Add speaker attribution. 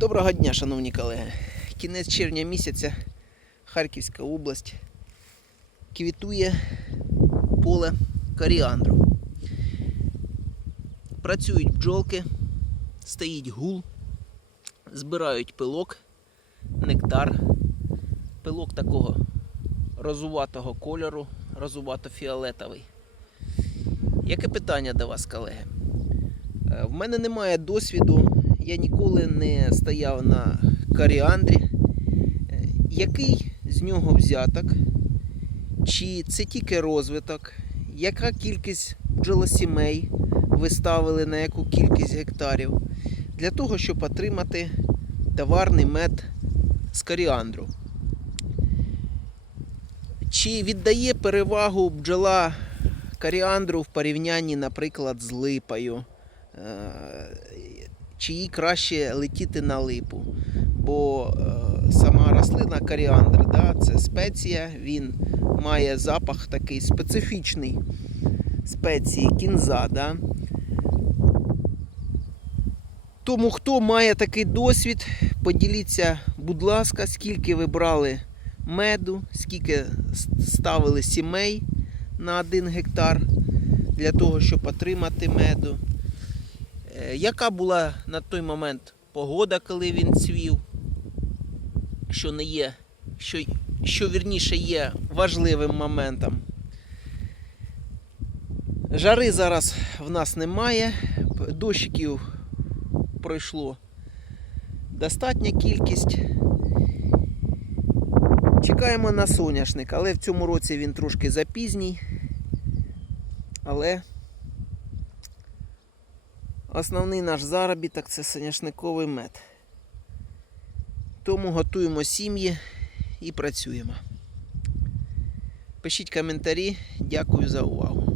Speaker 1: Доброго дня, шановні колеги. Кінець червня місяця, Харківська область. Квітує поле коріандру. Працюють бджолки, стоїть гул, збирають пилок, нектар. Пилок такого розуватого кольору, розувато-фіолетовий. Яке питання до вас, колеги? Е, В мене немає досвіду, я ніколи не стояв на коріандрі. Е, Який з нього взяток? Чи це тільки розвиток? Яка кількість бджолосімей ви ставили на яку кількість гектарів? Для того, щоб отримати товарний мед з коріандру. Чи віддає перевагу бджола коріандру в порівнянні, наприклад, з липою? Чи їй краще летіти на липу. Бо е, сама рослина коріандр, да, це спеція, він має запах такий специфічний спеції кінза. Да. Тому хто має такий досвід, поділіться, будь ласка, скільки ви брали меду, скільки ставили сімей на один гектар для того, щоб отримати меду. Е, Яка була на той момент погода, коли він цвів? Що не є, що, що вірніше є важливим моментом. Жари зараз в нас немає, дощиків пройшло достатня кількість. Чекаємо на соняшник, але в цьому році він трошки запізній. Але Основний наш заробіток це соняшниковий мед. Тому готуємо сім'ї і працюємо. Пишіть коментарі. Дякую за увагу.